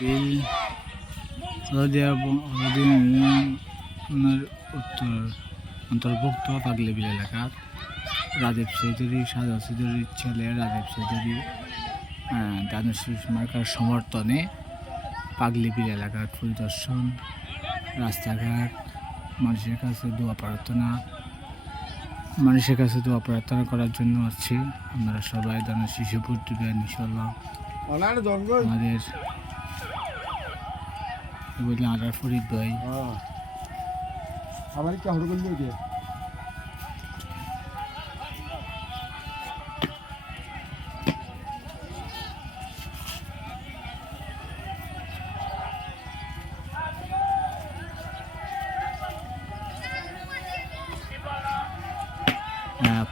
বিল হলদিয়া ইউনিয়নের অন্তর্ভুক্ত পাগলি বিল এলাকার রাজীব চৌধুরী সাজা চৌধুরীর ছেলে রাজীব চৌধুরী দানুশীষ মার্কার সমর্থনে পাগলি বিল এলাকার পরিদর্শন, রাস্তাঘাট, মানুষের কাছে দোয়া প্রার্থনা করার জন্য আসছি। আপনারা সবাই দানুশীষে ভোট দিবেন ইনশাল্লাহ। আমাদের বললেন আদার ফরিদ ভাই আমার কি হড় করলি ওকে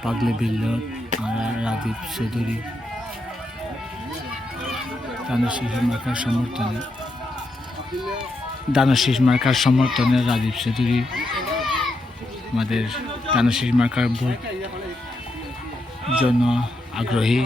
পাগলি বিল রাজীব চৌধুরী দানুশীষ মার্কার সমর্থনে রাজীব চৌধুরী আমাদের দানুশীষ মার্কার ভোট জন্য আগ্রহী।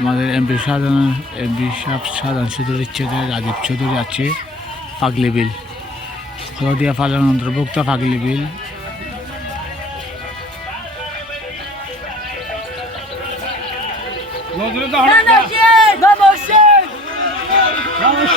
আমাদের এমপি সাধারণ চৌধুরীর ছেলে রাজীব চৌধুরী আছে পাগলি বিল হলদিয়া ফালার অন্তর্ভুক্ত পাগলি বিল। Vamos,